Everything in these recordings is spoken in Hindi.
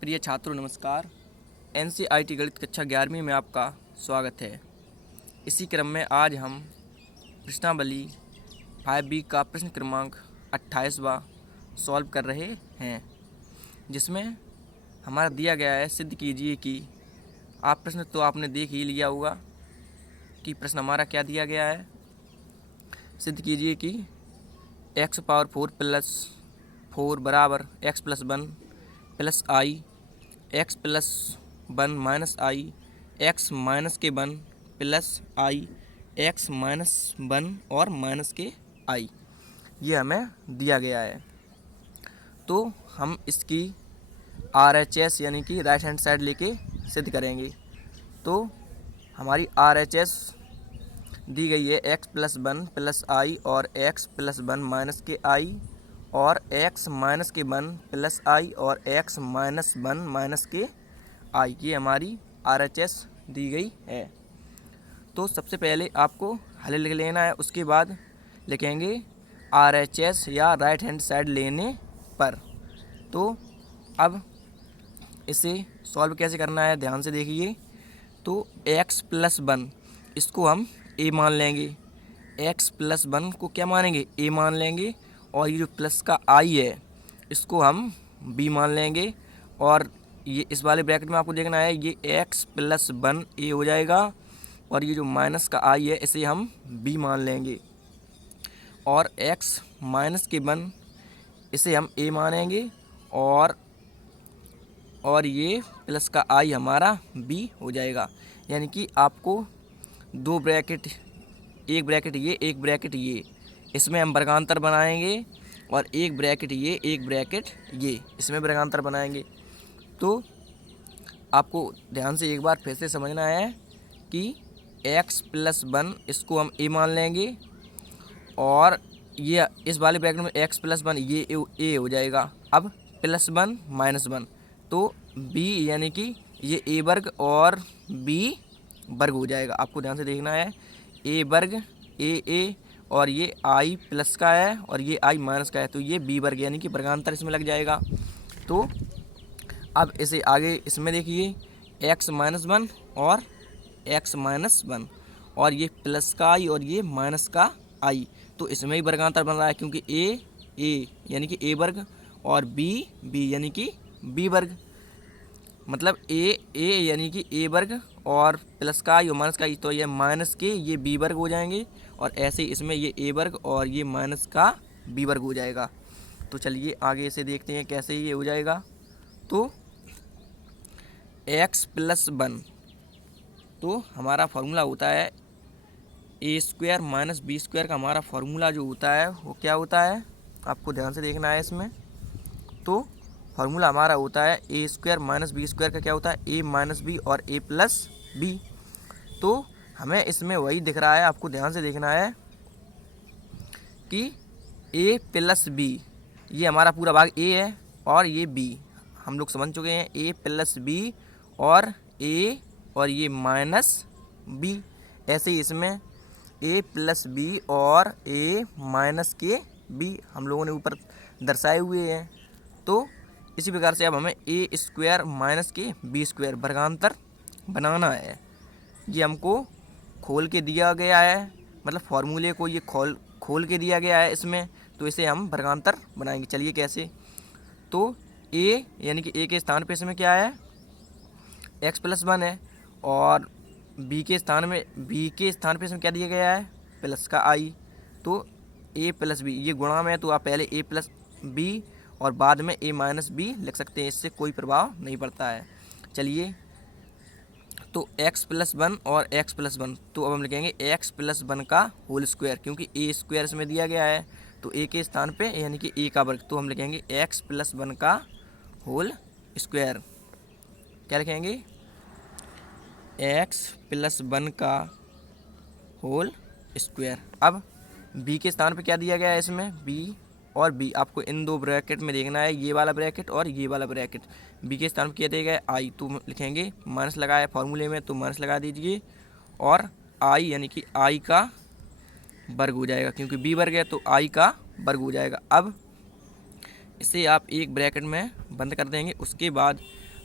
प्रिय छात्रों नमस्कार। एनसीईआरटी गणित कक्षा 11वीं में आपका स्वागत है। इसी क्रम में आज हम प्रश्नावली 5B का प्रश्न क्रमांक 28वां सॉल्व कर रहे हैं, जिसमें हमारा दिया गया है सिद्ध कीजिए कि आप प्रश्न तो आपने देख ही लिया होगा कि प्रश्न हमारा क्या दिया गया है। सिद्ध कीजिए कि x पावर 4 प्लस 4 बराबर x प्लस 1 प्लस आई x प्लस 1 माइनस आई x माइनस के 1 प्लस आई x माइनस 1 और माइनस के आई, ये हमें दिया गया है। तो हम इसकी RHS यानी कि राइट हैंड साइड लेके सिद्ध करेंगे। तो हमारी RHS दी गई है x प्लस 1 प्लस आई और x प्लस 1 माइनस के आई और x माइनस के 1 प्लस आई और x माइनस 1 माइनस के आई, ये हमारी RHS दी गई है। तो सबसे पहले आपको हल लिख लेना है, उसके बाद लिखेंगे RHS या राइट हैंड साइड लेने पर। तो अब इसे सॉल्व कैसे करना है ध्यान से देखिए। तो x प्लस 1 इसको हम a मान लेंगे, x प्लस 1 को क्या मानेंगे a मान लेंगे, और ये जो प्लस का i है इसको हम b मान लेंगे। और ये इस वाले ब्रैकेट में आपको देखना है ये x प्लस 1 a हो जाएगा, और ये जो माइनस का i है इसे हम b मान लेंगे, और x माइनस के 1 इसे हम a मानेंगे, और ये प्लस का i हमारा b हो जाएगा। यानी कि आपको दो ब्रैकेट, एक ब्रैकेट ये एक ब्रैकेट ये, इसमें हम वर्गांतर बनाएंगे, और एक ब्रैकेट ये एक ब्रैकेट ये, इसमें वर्गांतर बनाएंगे। तो आपको ध्यान से एक बार फिर से समझना है कि x प्लस 1 इसको हम a मान लेंगे, और ये इस वाले ब्रैकेट में x प्लस 1 ये a हो जाएगा। अब प्लस 1 माइनस 1 तो b यानी कि ये a वर्ग और b वर्ग हो जाएगा। आपको ध्यान से देखना है, a वर्ग a और ये i प्लस का है और ये i माइनस का है, तो ये b वर्ग यानी कि वर्गांतर इसमें लग जाएगा। तो अब इसे आगे इसमें देखिए x माइनस 1 और x माइनस 1, और ये प्लस का i और ये माइनस का i, तो इसमें ही वर्गांतर बन रहा है, क्योंकि a यानी कि a वर्ग और b यानी कि b वर्ग, मतलब a यानी कि a वर्ग और प्लस का i और माइनस का i, तो ये माइनस के ये b वर्ग हो जाएंगे, और ऐसे इसमें ये a वर्ग और ये माइनस का b वर्ग हो जाएगा। तो चलिए आगे इसे देखते हैं कैसे ये हो जाएगा। तो x प्लस 1, तो हमारा फार्मूला होता है a square minus B square का हमारा फार्मूला जो होता है वो क्या होता है, आपको ध्यान से देखना है इसमें। तो फार्मूला हमारा होता है a square minus B square का क्या होता है a माइनस बी और a प्लस बी। तो हमें इसमें वही दिख रहा है, आपको ध्यान से देखना है कि a प्लस बी, ये हमारा पूरा भाग a है और ये b, हम लोग समझ चुके हैं a प्लस बी और a और ये माइनस b। ऐसे ही इसमें a प्लस बी और a माइनस के b हम लोगों ने ऊपर दर्शाए हुए हैं। तो इसी प्रकार से अब हमें a स्क्वायर माइनस के बी स्क्वायर वर्गांतर बनाना है। ये हमको खोल के दिया गया है, मतलब फॉर्मूले को ये खोल के दिया गया है इसमें, तो इसे हम वर्गांतर बनाएंगे। चलिए कैसे। तो a यानी कि a के स्थान पे इसमें क्या है x प्लस 1 है, और b के स्थान पे इसमें क्या दिया गया है प्लस का i। तो a प्लस बी ये गुणा में है, तो आप पहले a प्लस बी और बाद में a माइनस बी लिख सकते हैं, इससे कोई प्रभाव नहीं पड़ता है। चलिए, तो x प्लस 1 और x प्लस 1, तो अब हम लिखेंगे x प्लस 1 का होल स्क्वायर, क्योंकि a स्क्वायर इसमें दिया गया है, तो a के स्थान पे यानी कि a का वर्ग, तो हम लिखेंगे x प्लस 1 का होल स्क्वायर। क्या लिखेंगे x प्लस 1 का होल स्क्वायर। अब b के स्थान पे क्या दिया गया है इसमें b और b, आपको इन दो ब्रैकेट में देखना है, ये वाला ब्रैकेट और ये वाला ब्रैकेट। b के स्थान पे क्या दिया गया है i, तो लिखेंगे माइनस लगाया फॉर्मूले में, तो माइनस लगा दीजिए, और i यानी कि i का वर्ग हो जाएगा, क्योंकि b वर्ग है तो i का वर्ग हो जाएगा। अब इसे आप एक ब्रैकेट में बंद कर देंगे, उसके बाद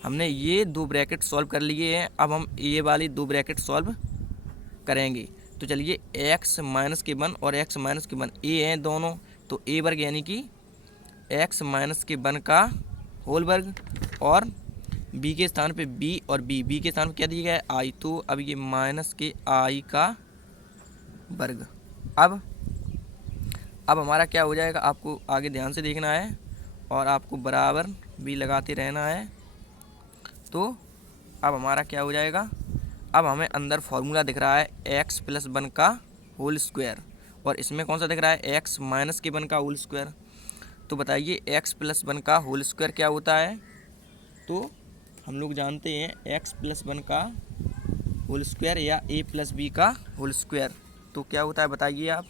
हमने ये दो ब्रैकेट सॉल्व कर लिए हैं, अब हम ये वाली दो ब्रैकेट सॉल्व करेंगे। तो चलिए x माइनस के 1 और x माइनस के 1 ए हैं दोनों, तो ए वर्ग यानी कि x माइनस के 1 का होल वर्ग और b के स्थान पे b और b के स्थान पे क्या दिया गया है i, तो अब ये माइनस के i का वर्ग। अब हमारा क्या हो जाएगा, आपको आगे ध्यान से देखना है और आपको बराबर भी लगाते रहना है। तो अब हमारा क्या हो जाएगा, अब हमें अंदर फॉर्मूला दिख रहा है x प्लस 1 का होल स्क्वायर और इसमें कौन सा दिख रहा है x माइनस के 1 का होल स्क्वायर। तो बताइए x प्लस 1 का होल स्क्वायर क्या होता है। तो हम लोग जानते हैं x प्लस 1 का होल स्क्वायर या a प्लस बी का होल स्क्वायर तो क्या होता है बताइए आप।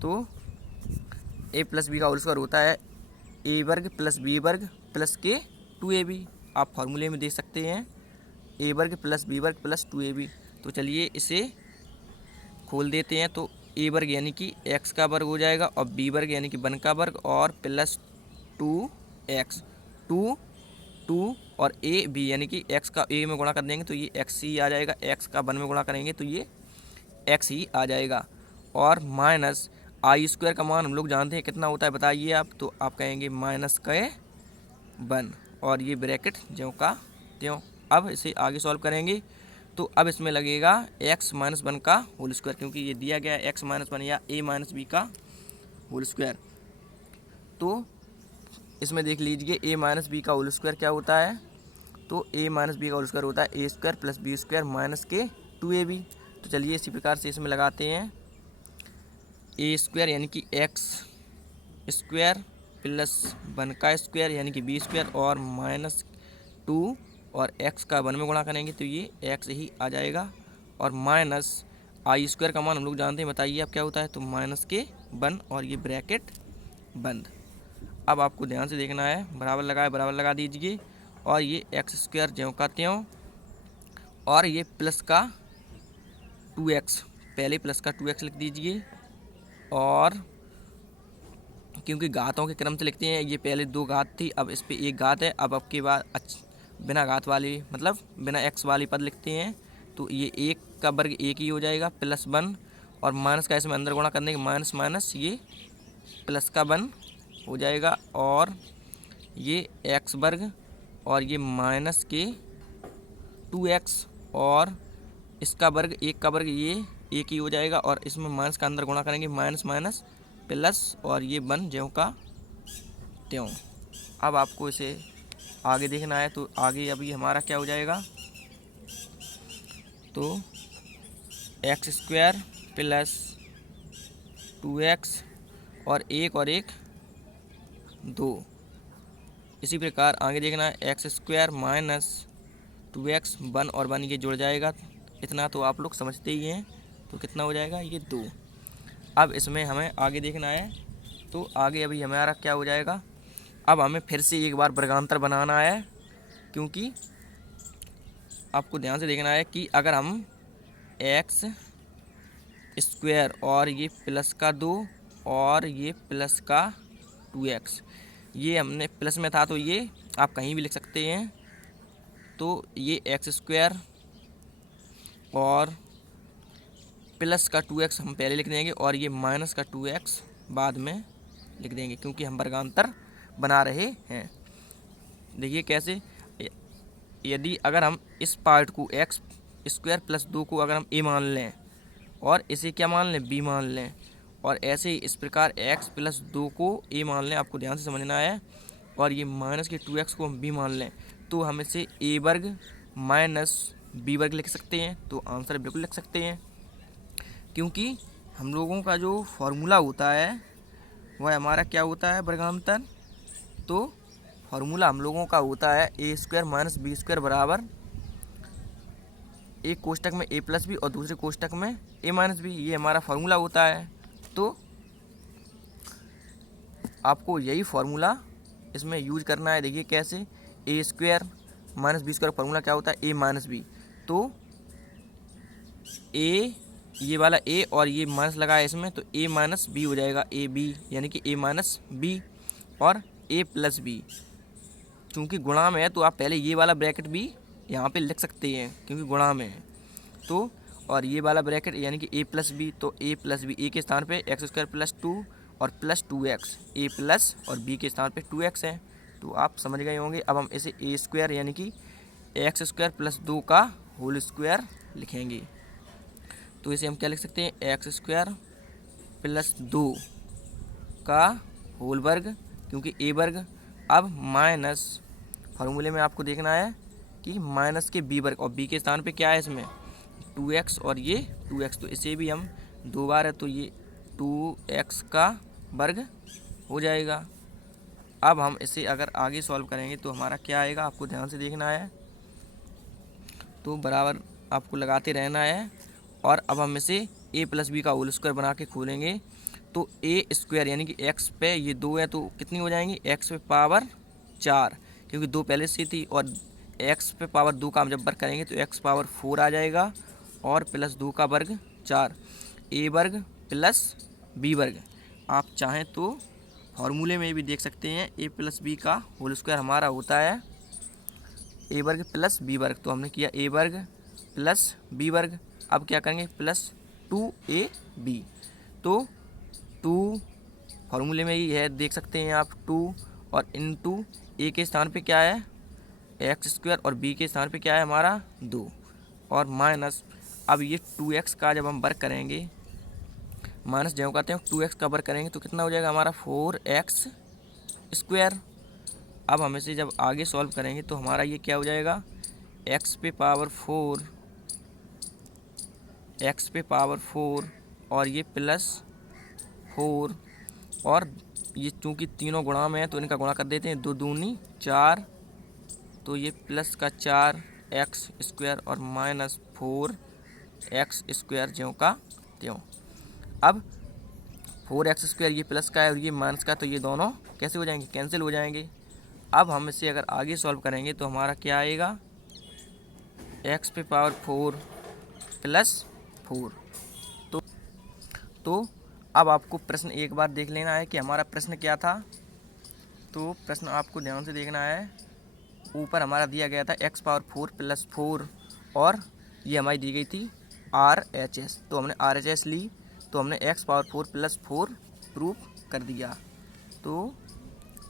तो a प्लस बी का होल स्क्वायर होता है a वर्ग प्लस बी वर्ग प्लस के 2ab। आप फार्मूले में देख सकते हैं a वर्ग प्लस बी वर्ग प्लस 2ab। तो चलिए इसे खोल देते हैं। तो a वर्ग यानी कि x का वर्ग हो जाएगा और b वर्ग यानी कि 1 का वर्ग और प्लस 2x 2 और a b यानी कि x का a में गुणा कर देंगे तो ये x ही आ जाएगा, x का 1 में गुणा करेंगे तो ये x ही आ जाएगा। और माइनस आई स्क्वायर का मान हम लोग जानते हैं कितना होता है बताइए आप। तो आप कहेंगे माइनस का 1 और ये ब्रैकेट ज्यों का त्यों। अब इसे आगे सॉल्व करेंगे तो अब इसमें लगेगा x माइनस 1 का होल स्क्वायर, क्योंकि ये दिया गया है x माइनस 1 या a माइनस बी का होल स्क्वायर। तो इसमें देख लीजिए a माइनस बी का होल स्क्वायर क्या होता है। तो a माइनस बी का होल स्क्वायर होता है a square plus B square minus के 2ab। तो चलिए इसी प्रकार से इसमें लगाते हैं a स्क्वायर यानी कि x स्क्वायर प्लस 1 का स्क्वायर यानी कि बी स्क्वायर और माइनस 2 और x का 1 में गुणा करेंगे तो ये x ही आ जाएगा। और माइनस आई स्क्वायर का मान हम लोग जानते हैं, बताइए अब क्या होता है। तो माइनस के 1 और ये ब्रैकेट बंद। अब आपको ध्यान से देखना है, बराबर लगाए बराबर लगा दीजिए और ये x स्क्वायर ज्यों का त्यों और ये प्लस का 2x, पहले प्लस का 2x लिख दीजिए। और क्योंकि घातों के क्रम से लिखते हैं, ये पहले 2 घात थी अब इस पर 1 घात है, अब के बाद बिना घात वाली मतलब बिना x वाली पद लिखते हैं तो ये 1 का वर्ग 1 ही हो जाएगा प्लस 1 और माइनस का इसमें अंदर गुणा करने के माइनस माइनस ये प्लस का 1 हो जाएगा और ये x वर्ग और ये माइनस के 2x और इसका वर्ग 1 का वर्ग ये 1 ही हो जाएगा और इसमें माइनस का अंदर गुणा करेंगे माइनस माइनस प्लस और ये 1 ज्यों का त्यों। अब आपको इसे आगे देखना है तो आगे अभी हमारा क्या हो जाएगा। तो x स्क्वायर प्लस 2x और 1 और 1 2। इसी प्रकार आगे देखना है x स्क्वायर माइनस 2x 1 और 1 ये जुड़ जाएगा, इतना तो आप लोग समझते ही हैं। तो कितना हो जाएगा ये 2। अब इसमें हमें आगे देखना है तो आगे अभी हमारा क्या हो जाएगा। अब हमें फिर से एक बार वर्गांतर बनाना है, क्योंकि आपको ध्यान से देखना है कि अगर हम x स्क्वायर और ये प्लस का 2 और ये प्लस का 2x, ये हमने प्लस में था तो ये आप कहीं भी लिख सकते हैं। तो ये x स्क्वायर और प्लस का 2x हम पहले लिख देंगे और ये माइनस का 2x बाद में लिख देंगे, क्योंकि हम वर्गांतर बना रहे हैं। देखिए कैसे, यदि अगर हम इस पार्ट को x स्क्वायर प्लस 2 को अगर हम a मान लें और इसे क्या मान लें b मान लें और ऐसे ही इस प्रकार x प्लस 2 को a मान लें, आपको ध्यान से समझना है, और ये माइनस के 2x को हम b मान लें तो हम इसे a वर्ग माइनस b वर्ग लिख सकते हैं। तो आंसर बिल्कुल लिख सकते हैं, क्योंकि हम लोगों का जो फॉर्मूला होता है वह हमारा क्या होता है वर्गांतर। तो फार्मूला हम लोगों का होता है ए स्क्वायर माइनस बी स्क्वायर बराबर एक कोष्टक में ए प्लस बी और दूसरे कोष्टक में ए माइनस बी, ये हमारा फार्मूला होता है। तो आपको यही फार्मूला इसमें यूज करना है। देखिए कैसे, A square minus B square formula क्या होता है ए माइनस बी। तो ए ये वाला ए और ये माइनस लगा है इसमें तो ए माइनस बी हो जाएगा, ए बी यानी कि ए माइनस बी और ए प्लस बी चूँकि गुणा में है तो आप पहले ये वाला ब्रैकेट भी यहाँ पे लिख सकते हैं क्योंकि गुणा में है। तो और ये वाला ब्रैकेट यानी कि ए प्लस बी, तो ए प्लस बी, ए के स्थान पे एक्स स्क्वायर प्लस 2 और प्लस 2x, ए प्लस और बी के स्थान पे 2x है। तो आप समझ गए होंगे। अब हम इसे ए स्क्वायर यानी कि एक्स स्क्वायर प्लस 2 का होल स्क्वायर लिखेंगे। तो इसे हम क्या लिख सकते हैं, एक्स स्क्वायर प्लस 2 का होल वर्ग, क्योंकि ए वर्ग। अब माइनस फार्मूले में आपको देखना है कि माइनस के बी वर्ग, और बी के स्थान पे क्या है इसमें 2x और ये 2x, तो इसे भी हम 2 बार है तो ये 2x का वर्ग हो जाएगा। अब हम इसे अगर आगे सॉल्व करेंगे तो हमारा क्या आएगा, आपको ध्यान से देखना है। तो बराबर आपको लगाते रहना है। और अब हम इसे a प्लस बी का होल स्क्वायर बना के खोलेंगे। तो ए स्क्वायर यानी कि x पे ये 2 है तो कितनी हो जाएंगी, x पे पावर 4, क्योंकि 2 पहले से थी, और x पे पावर 2 का हम जब वर्ग करेंगे तो x पावर 4 आ जाएगा, और प्लस 2 का वर्ग 4, a वर्ग प्लस b वर्ग। आप चाहें तो फॉर्मूले में भी देख सकते हैं, a प्लस बी का होल स्क्वायर हमारा होता है a वर्ग प्लस b वर्ग। तो हमने किया a वर्ग प्लस b वर्ग। अब क्या करेंगे, प्लस 2ab। तो 2 फॉर्मूले में ही है, देख सकते हैं आप 2, और इनटू a के स्थान पे क्या है एक्स स्क्वायर, और b के स्थान पे क्या है हमारा 2, और माइनस। अब ये 2x का जब हम वर्ग करेंगे, माइनस जब कहते हैं 2x का वर्ग करेंगे तो कितना हो जाएगा हमारा 4x स्क्वायर। अब हम इसे जब आगे सॉल्व करेंगे तो हमारा ये क्या हो जाएगा, x पे पावर 4, x पे पावर 4 और ये प्लस 4, और ये चूँकि तीनों गुणा में है तो इनका गुणा कर देते हैं, 2 दूनी 4, तो ये प्लस का 4x स्क्वायर और माइनस 4x स्क्वायर ज्यों का त्यों। अब 4x स्क्वायर ये प्लस का है और ये माइनस का, तो ये दोनों कैसे हो जाएंगे, कैंसिल हो जाएंगे। अब हम इसे अगर आगे सॉल्व करेंगे तो हमारा क्या आएगा, x पे पावर 4 प्लस 4। तो अब आपको प्रश्न एक बार देख लेना है कि हमारा प्रश्न क्या था। तो प्रश्न आपको ध्यान से देखना है। ऊपर हमारा दिया गया था x पावर 4 प्लस 4, और ये हमारी दी गई थी RHS। तो हमने RHS ली, तो हमने x पावर 4 प्लस 4 प्रूफ कर दिया। तो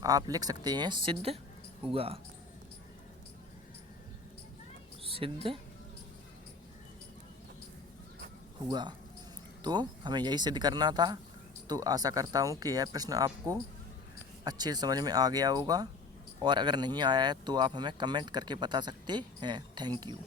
आप लिख सकते हैं सिद्ध हुआ, सिद्ध हुआ। तो हमें यही सिद्ध करना था। तो आशा करता हूँ कि यह प्रश्न आपको अच्छे से समझ में आ गया होगा, और अगर नहीं आया है तो आप हमें कमेंट करके बता सकते हैं। Thank you.